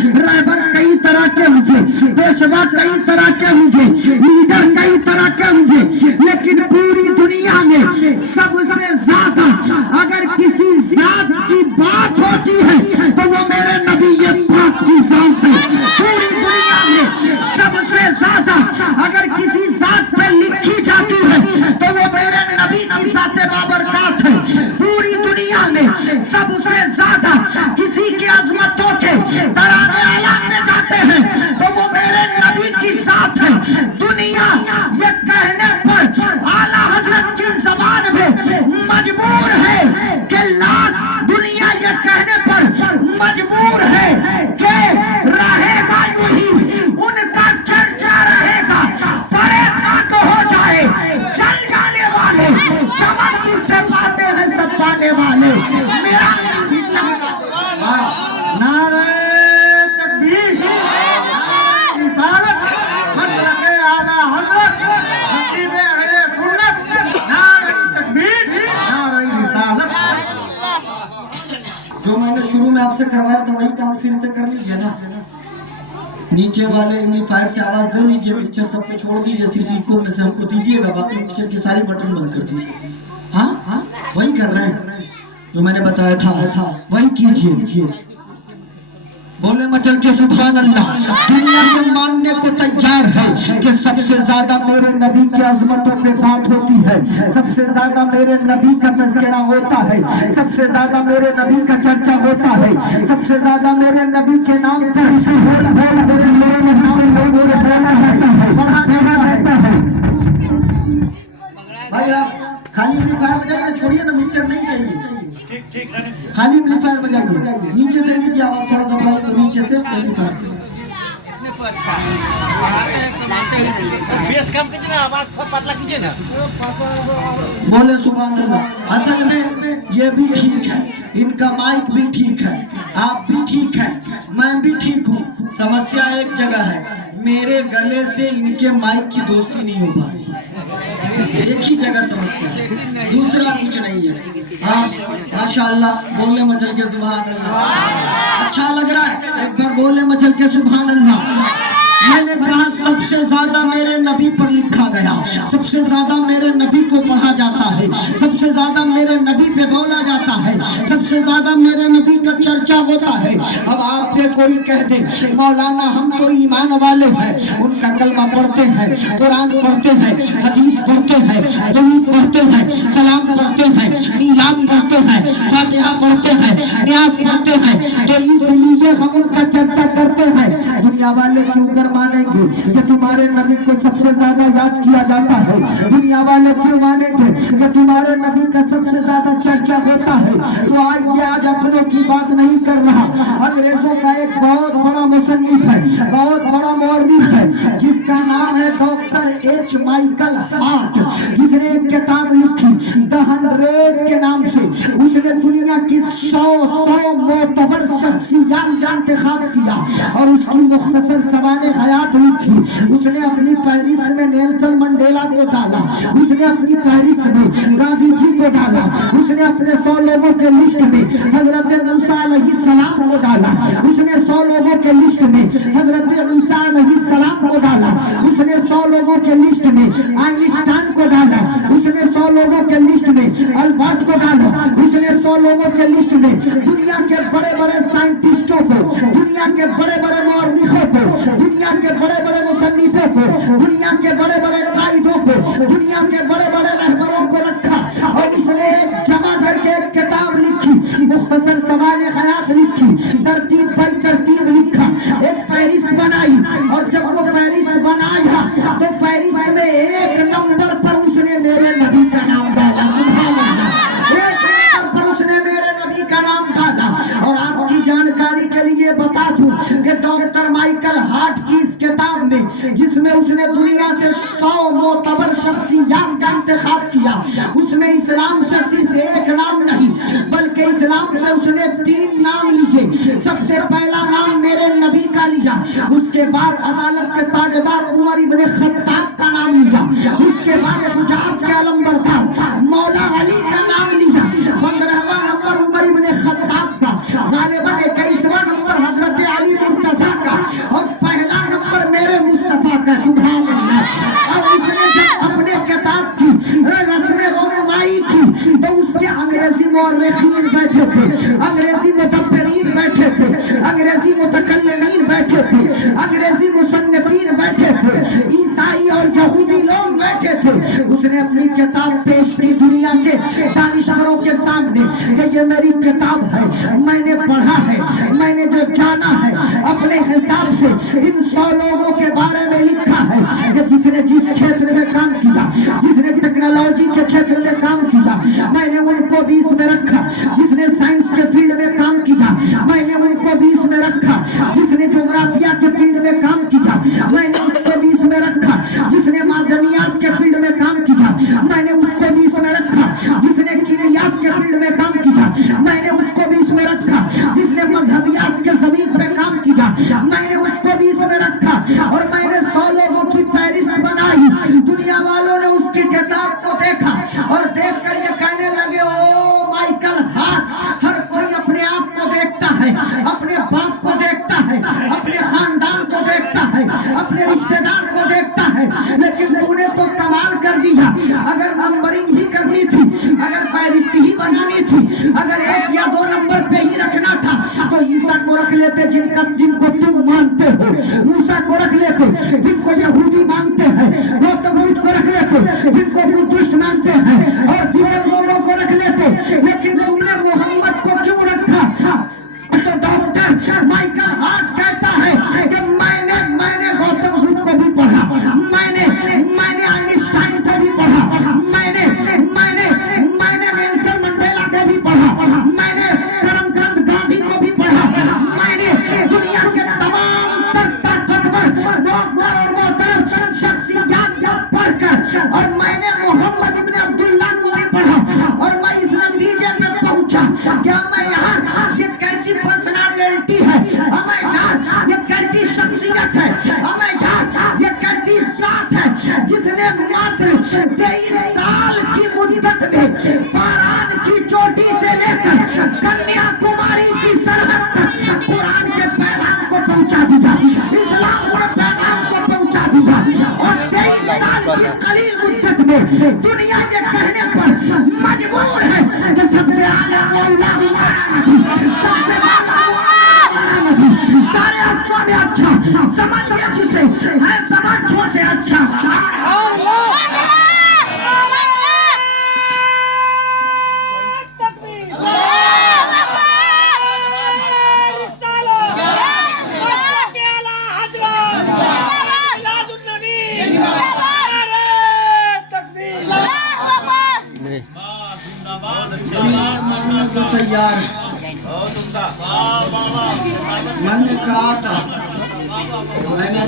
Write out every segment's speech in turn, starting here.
رہبر کئی طرح کے ہوں گے، پیشوا کئی طرح کے ہوں گے، لیڈر کئی طرح کے ہوں گے، لیکن پوری دنیا میں سب سے زیادہ اگر کسی ذات کی بات ہوتی ہے تو وہ میرے نبی پاک کی ذات ہے۔ پوری دنیا میں سب سے زیادہ اگر کسی ذات پہ لکھی جاتی ہے تو وہ میرے نبی کی ذات بابرکات ہے۔ پوری دنیا میں سب سے زیادہ کسی کی عظمتوں کے ترانے اعلانے جاتے ہیں تو وہ میرے نبی کی ذات ہے۔ دنیا یہ کہنے پر اعلیٰ حضرت کی زبان میں مجبور ہے کہ دنیا یہ کہنے پر مجبور ہے کہ رہے گا یوں ہی، ان کا چرچا رہے گا، پریشان ہو جائے چل جانے والے، چمن سے پاتے ہیں سب پانے والے۔ میرا نعرہ تکبیر، رسالت، حضرت اعلیٰ حضرت خطیب اہل سنت، نعرہ تکبیر، نعرہ رسالت۔ جو میں نے شروع میں آپ سے کروایا تو وہی کام پھر سے کر لیجئے نا۔ نیچے والے ایمپلیفائر سے آواز دے لیجئے، پکچر سب کو چھوڑ دیجئے، صرف ایکو میں سے ہم کو دیجئے گا، باقی پکچر کی ساری بٹن بند کر دیجئے۔ ہاں وہی کر رہے ہیں جو میں نے بتایا تھا، وہی کیجئے۔ بولے مچل کے سبحان اللہ۔ دنیا یہ ماننے کو تیار ہے کہ سب سے زیادہ میرے نبی کی عظمتوں پہ بات ہوتی ہے، سب سے زیادہ میرے نبی کا تذکرہ ہوتا ہے، سب سے زیادہ میرے نبی کا چرچا ہوتا ہے، سب سے زیادہ میرے نبی کے نام پر بھائی آپ خالی ایمپلیفائر بجائیے، چھوڑیے نا، مکسر نہیں چاہیے، خالی ایمپلیفائر بجائیے، نیچے سے لیجیے آواز تھوڑا سا بڑھائیے تو نیچے سے ایمپلیفائر سے۔ بیس کم کیجیے نا، آواز تھوڑا پتلا کیجیے نا۔ بولے سبحان اللہ۔ اصل میں یہ بھی ٹھیک ہے، ان کا مائک بھی ٹھیک ہے، آپ بھی ٹھیک ہے، میں بھی ٹھیک ہوں، سمسیا ایک جگہ ہے، میرے گلے سے ان کے مائک کی دوستی نہیں ہو پاتی، ایک ہی جگہ سمسیا ہے، دوسرا کچھ نہیں ہے۔ ہاں ماشاءاللہ، بولے مچل کے سبحان اللہ۔ اچھا لگ رہا ہے، ایک بار بولے مچل کے سبحان اللہ۔ میں نے کہا سب سے زیادہ میرے نبی پر لکھا گیا، سب سے زیادہ میرے نبی کو پڑھا جاتا ہے، سب سے زیادہ میرے نبی پہ بولا جاتا ہے، سب سے زیادہ میرے نبی کا چرچا ہوتا ہے۔ اب آپ کے کوئی کہہ دے مولانا ہم تو ایمان والے ہیں، ان کا کلمہ پڑھتے ہیں، قرآن پڑھتے ہیں، حدیث پڑھتے ہیں، درود پڑھتے ہیں، سلام پڑھتے ہیں، میلاد پڑھتے ہیں، فاتحہ پڑھتے ہیں، نیاز پڑھتے ہیں، تو اس لیے ہم ان کا چرچا کرتے ہیں۔ دنیا والے کیوں کر مانیں گے کہ تمہارے نبی کو سب سے زیادہ یاد کیا جاتا ہے؟ دنیا والے کیوں مانیں گے کہ تمہارے نبی کا سب سے زیادہ چرچا ہوتا ہے؟ تو آج اپنوں کی بات نہیں کر رہا، انگریزوں کا ایک بہت بڑا مصنف ہے، بہت بڑا مورخ ہے، جس کا نام ہے ڈاکٹر ایچ مائیکل ہارٹ، جس نے ایک کتاب لکھی دی 100 کے نام سے۔ اس نے دنیا کی 100 معتبر شخصیات کا انتخاب کیا اور اس کی مختصر سوانح حیات لکھی۔ اس نے اپنی فہرست میں نیلسن منڈیلا کو ڈالا، اس نے اپنی فہرست میں گاندھی جی کو ڈالا، اس نے اپنے 100 لوگوں کے لسٹ میں حضرت عیسیٰ علیہ السلام کو ڈالا، اس نے 100 لوگوں کے لسٹ میں حضرت عیسیٰ علیہ السلام کو ڈالا، اس نے 100 لوگوں کے لسٹ میں آئنسٹائن کو ڈالا، اس نے 100 لوگوں کے لسٹ میں البرٹ کو ڈالا، اس نے 100 لوگوں کے لسٹ میں دنیا کے بڑے بڑے سائنٹسٹوں کو، دنیا کے بڑے بڑے مورخوں کو، دنیا کے بڑے بڑے مصنفوں کو، دنیا کے بڑے بڑے قائدوں کو، دنیا کے بڑے بڑے رہبروں کو رکھا اور اس نے ایک جمع کر کے ایک کتاب لکھی، مختصر سوانح حیات لکھی، ترتیب بائی ترتیب لکھا، ایک فہرست بنائی، اور جب وہ فہرست بنایا تو فہرست میں 1 نمبر پر اس نے میرے نبی کا نام ڈالا۔ سبحان اللہ، 1 نمبر پر اس نے میرے نبی کا نام ڈالا۔ اور آپ کی جانکاری کے لیے بتا دوں کہ ڈاکٹر مائیکل ہارٹ کی اس کتاب میں، جس میں اس نے دنیا سے 100 معتبر شخصیات کا انتخاب کیا، اس میں اسلام سے صرف 1 نام نہیں بلکہ اسلام سے اس نے 3 نام لیے۔ سب سے پہلا نام میرے نبی کا لیا، اس کے بعد عدالت کے تاجدار عمر ابن خطاب کا نام لیا، اس کے بعد شجاعت کے علم بردار مولا علی کا نام لیا، 15واں نمبر عمر ابن خطاب کا، غالباً 21واں نمبر حضرت علی مرتضی انگریزی متکلمین بیٹھے تھے, انگریزی مصنفین بیٹھے تھے, عیسائی اور یہودی لوگ بیٹھے تھے. اس نے اپنی کتاب پیش کی دنیا کے دانشوروں کے سامنے کہ یہ میری کتاب ہے, میں نے پڑھا ہے, میں نے جو جانا ہے اپنے حساب سے ان 100 لوگوں کے بارے میں لکھا ہے کہ جس نے جس چھیتر میں کام کیا, جس نے ٹیکنالوجی کے چھیتر میں کام کیا, میں نے ان کو بھی اس میں رکھا. جس نے سائنس کے فیلڈ میں کام کیا, میں نے ان کو بھی اس میں رکھا. جس نے جغرافیہ کے فیلڈ میں کام کیا, میں نے اس کو بھی اس میں رکھا. جس نے معدنیات کے فیلڈ میں کام کیا, میں نے اس کو بھی اس میں رکھا. جس نے کیمیات کے فیلڈ میں کام کیا, میں نے اس کو بھی اس میں رکھا. جس نے مذہبیات کے زمین پہ کام کیا, میں نے اس کو بھی اس میں رکھا. اور میں نے 100 لوگوں کی فہرست بنائی. دنیا والوں نے اس کی کتاب کو دیکھا اور دیکھ کر یہ کہنے لگے, او مائیکل ہارٹ, ہر کوئی اپنے آپ کو دیکھتا ہے, اپنے باپ کو دیکھتا ہے, اپنے خاندان کو دیکھتا ہے, اپنے رشتہ دار کو دیکھتا ہے, لیکن تو نے تو کمال کر دیا. اگر نمبرنگ ہی کرنی تھی, اگر فہرست ہی بنانی تھی, اگر 1 یا 2 نمبر پہ ہی رکھنا تھا تو عیسیٰ کو رکھ لیتے جن کو تم مانتے ہو, موسیٰ کو رکھ لیتے جن کو یہودی مانتے ہیں, گوتم بدھ کو رکھ لیتے جن کو بدھسٹ مانتے ہیں, اور دیگر لوگوں کو رکھ لیتے. لیکن تم نے محمد کو کیوں رکھا؟ تو ڈاکٹر مائیکل ہارٹ کہتا ہے کہ میں نے گوتم بدھ کو بھی پڑھا, میں نے آئنسٹائن کو بھی پڑھا, میں نے نیلسن منڈیلا کو بھی پڑھا, میں نے کرم چند گاندھی کو بھی پڑھا, میں نے دنیا کے تمام طاقتور ڈاکٹر اور محترم شخصیات کو پڑھ کر, اور میں نے محمد ابن عبداللہ کو بھی پڑھا, اور میں اس نتیجے میں پہنچا کہ میں یہاں یہ کیسی پرسنالٹی ہے, ہمیں یہاں یہ کیسی شخصیت ہے, ہمیں یہاں یہ کیسی ذات ہے جس نے ماتر 23 سال کی مدت میں فاران کی چوٹی سے لے کر کنیا کماری کی سرحد تک قرآن کے پیغام کو پہنچا دیا, اسلام کے پیغام کو پہنچا دیا. اور 23 سال کی قلیل مدت میں دنیا یہ کہنے پر مجبور ہے کہ سب سے اعلیٰ اللہ, سب سے سارے اچھوں میں اچھا, سمجھ اچھی سے ہے, سب اچھوں سے اچھا. تیار میں نے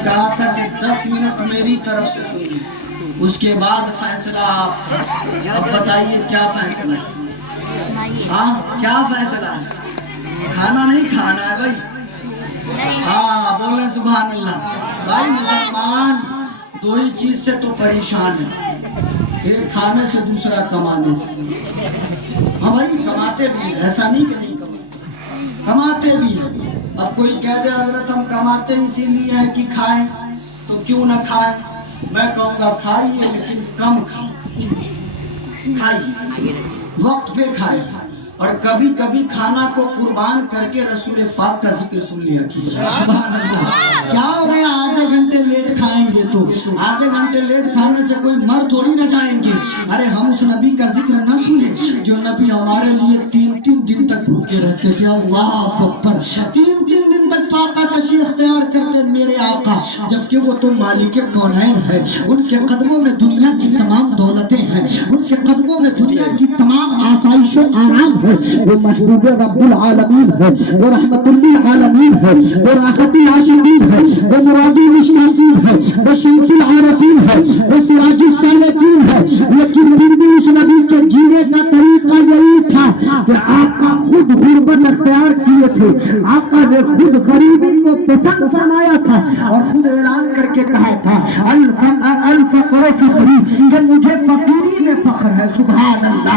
کہا تھا کہ 10 منٹ میری طرف سے سنیے, اس کے بعد فیصلہ آپ. اب بتائیے کیا فیصلہ ہے؟ ہاں کیا فیصلہ ہے؟ کھانا نہیں کھانا ہے بھائی. ہاں بولیں سبحان اللہ. بھائی مسلمان 2 ہی چیز سے تو پریشان ہے, ایک کھانے سے, دوسرا کمانے سے. ہاں بھائی کماتے بھی ہیں, ایسا نہیں کہ نہیں کماتے بھی ہیں. اب کوئی کہہ دے حضرت ہم کماتے اسی لیے ہیں کہ کھائیں, تو کیوں نہ کھائیں. میں کہوں گا کھائیے لیکن کم کھائیے, وقت پہ کھائیے, اور کبھی کبھی کھانا کو قربان کر کے رسول پاک کا ذکر سن لیا کیجیے. سبحان اللہ. کیا ہو گیا آدھے گھنٹے لیٹ کھائیں گے تو آدھے گھنٹے لیٹ کھانے سے کوئی مر تھوڑی نہ جائیں گے. ارے ہم اس نبی کا ذکر نہ سنیں جو نبی ہمارے لیے 3 دن تک بھوکے رہتے تھے. اللہ اکبر. 3 دن تک فاقہ کشی اختیار کرتے میرے آقا, جبکہ وہ تو مالک کونین ہے. ان کے قدموں میں دنیا کی تمام دولتیں ہیں, ان کے قدموں میں دنیا کی تمام آسائش و آرام ہے. وہ محبوب رب العالمین ہے, وہ رحمت للعالمین ہے, وہ راحت العاشقین ہے, وہ مراد المشتاقین ہے, وہ شمس العارفین ہے, وہ سراج السالکین ہے. لیکن پھر بھی اس نبی کے جینے کا طریقہ یہی تھا کہ آقا خود غربت اختیار کیے تھے. آقا نے خود غریبی کو پسند فرمایا تھا اور خود اعلان کر کے کہا تھا الفقر کی غریب, کہ مجھے فقیری میں فخر ہے. سبحان اللہ.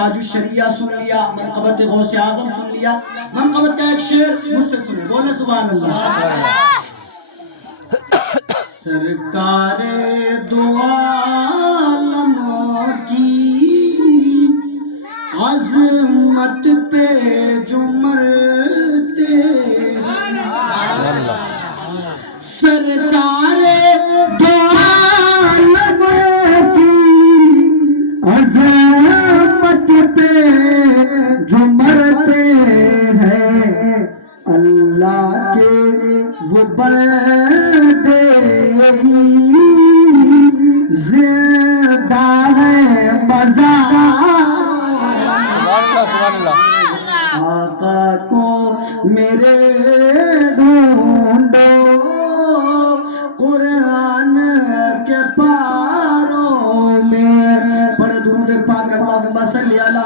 تاج الشریعہ سن لیا، منقبت غوث اعظم سن لیا، منقبت کا ایک شعر مجھ سے سنے، بولے سبحان اللہ۔ سرکار دو عالموں کی عظمت پہ جو مرتے، سرکار دو عالموں کی عظمت پہ جو مرتے ہیں، اللہ کے وہ بندے زندہ ہے مزہ، آقا کو میرے ڈھونڈو قرآن کے پاروں میں، پڑھ درود پاک اللہم صلی علی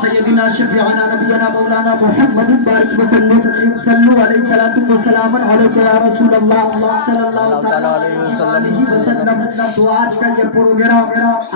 سیدنا شفیعنا نبینا مولانا محمد بارک وسلم، صلو علیہ الصلوۃ والسلام علیہ یا رسول اللہ صلی اللہ علیہ وسلم۔ تو آج کا یہ پروگرام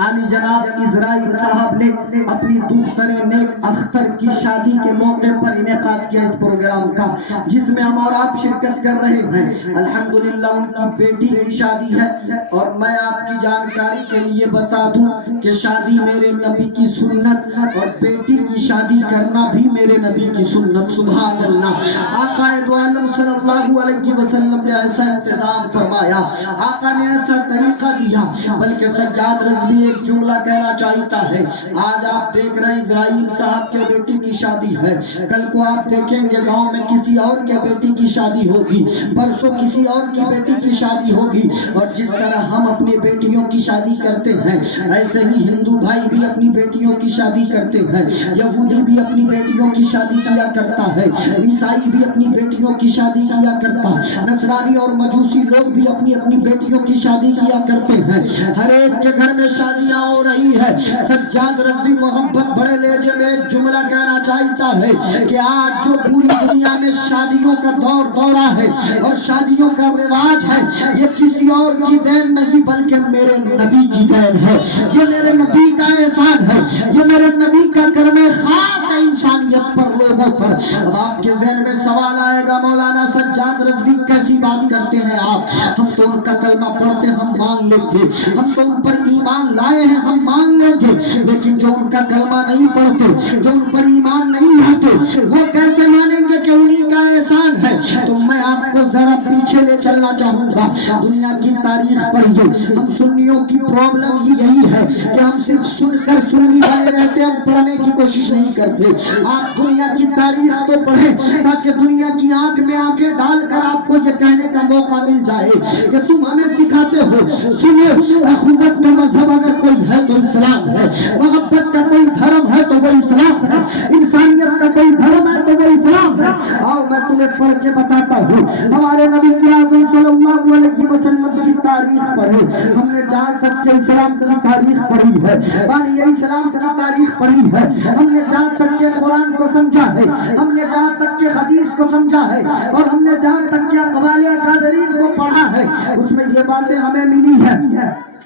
عالی جناب اسرائیل صاحب نے اپنی دوستر نیک اختر کی شادی کے موقع پر انعقاد کیا اس پروگرام کا، جس میں ہم اور آپ شرکت کر رہے ہیں۔ الحمدللہ ان کی بیٹی کی شادی ہے، اور میں آپ کی جانکاری کے لیے بتا دوں کہ شادی میرے نبی کی سنت، اور بیٹی کی شادی کرنا بھی میرے نبی کی سنت، سبحان اللہ۔ آقا دو عالم صلی اللہ علیہ وسلم نے ایسا انتظام فرمایا، آقا نے ایسا طریقہ دیا، بلکہ سجاد رضوی ایک جملہ کہنا چاہتا ہے۔ آج آپ دیکھ رہے ہیں اسرائیل صاحب کے بیٹی کی شادی ہے، کل کو آپ دیکھیں گے گاؤں میں کسی اور کے بیٹی کی شادی ہوگی، پرسوں کسی اور کی بیٹی کی شادی ہوگی، اور جس طرح ہم اپنی بیٹیوں کی شادی کرتے ہیں، ایسے ہی ہندو بھائی بھی اپنی بیٹیوں کی شادی کرتے ہیں، یہودی بھی اپنی بیٹیوں کی شادی کیا کرتا ہے، عیسائی بھی اپنی بیٹیوں کی شادی کیا کرتا ہے، نصرانی اور مجوسی لوگ بھی اپنی اپنی بیٹیوں کی شادی کیا کرتے ہیں۔ ہر ایک کے گھر میں شادیاں ہو رہی ہے۔ سجاد رضوی محبت بڑے لہجے میں ایک جملہ کہنا چاہتا ہے کہ آج جو پوری دنیا میں شادیوں کا دورہ ہے اور شادیوں کا رواج ہے، یہ کسی اور کی دین نہیں بلکہ میرے نبی کی دین ہے، یہ میرے نبی کا احسان ہے، یہ میرے نبی کا کرم خاص ہے انسانیت پر، لوگوں پر۔ اب آپ کے ذہن میں سوال آئے گا، مولانا سجاد رضوی کیسی بات کرتے ہیں آپ؟ ہم تو ان کا کلمہ پڑھتے ہم مان لیں گے، ہم تو ان پر ایمان لائے ہیں ہم مان لیں گے، لیکن جو ان کا کلمہ نہیں پڑھتے، جو ان پر ایمان نہیں لاتے، وہ کیسے مانیں گے کہ انہی کا احسان ہے؟ تو میں آپ کو ذرا پیچھے لے چلنا چاہوں گا، دنیا کی تاریخ پڑھیے۔ ہم سنیوں کی پرابلم ہی یہی ہے کہ ہم صرف سن کر سنی بنے رہتے ہیں، ہم پڑھنے کی کوشش نہیں کرتے۔ آپ دنیا کی تاریخ تو پڑھیں تاکہ دنیا کی آنکھ میں آنکھیں ڈال کر آپ کو یہ کہنے کا موقع مل جائے کہ تم ہمیں سکھاتے ہو۔ سنیے، اخوت کا مذہب اگر کوئی ہے تو اسلام ہے، محبت کا کوئی دھرم ہے تو وہ اسلام ہے، انسانیت کا کوئی دھرم ہے تو وہ اسلام ہے۔ آؤ میں تمہیں پڑھ کے بتاتا ہوں، ہمارے نبی کی اعظم صلی اللہ علیہ وسلم کی تاریخ پڑھے۔ ہم نے جہاں تک کہ اسلام کی تاریخ پڑھی ہے، بانی اسلام کی تاریخ پڑھی ہے، ہم نے جہاں تک کہ قرآن کو سمجھا ہے، ہم نے جہاں تک کہ حدیث کو سمجھا ہے، اور ہم نے جہاں تک کہ اقوال اکابرین کو پڑھا ہے، اس میں یہ باتیں ہمیں ملی ہیں،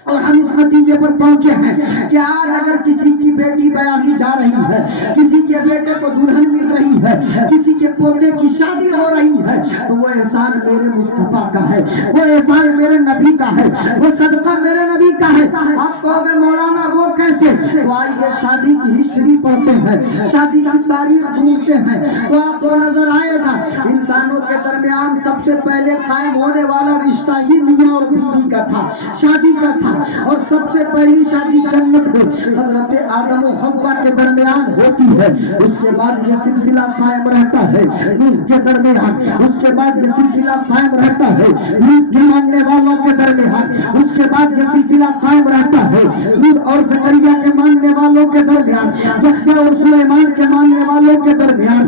اور ہم اس نتیجے پر پہنچے ہیں کہ آج اگر کسی کی بیٹی بیاہی جا رہی ہے، کسی کے بیٹے کو دلہن مل رہی ہے، کسی کے پوتے کی شادی ہو رہی ہے، تو وہ احسان میرے مصطفیٰ کا ہے، وہ احسان میرے نبی کا ہے، وہ صدقہ میرے نبی کا ہے۔ آپ کہو گے مولانا وہ کیسے؟ تو آئیے شادی کی ہسٹری پڑھتے ہیں، شادی کی تاریخ ڈھونڈتے ہیں، تو آپ کو نظر آئے گا انسانوں کے درمیان سب سے پہلے قائم ہونے والا رشتہ ہی میاں اور بیوی کا تھا، شادی کا تھا، اور سب سے پہلی شادی جنت میں حضرت آدم و حوا کے درمیان ہوتی ہے۔ اس کے بعد یہ سلسلہ قائم رہتا ہے ان کے درمیان، اس کے بعد یہ سلسلہ قائم رہتا ہے لوط کے ماننے والوں کے درمیان، اس کے بعد یہ سلسلہ قائم رہتا ہے لوط اور زکریا کے ماننے والوں کے درمیان، یحییٰ اور سلیمان کے ماننے والوں کے درمیان،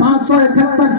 571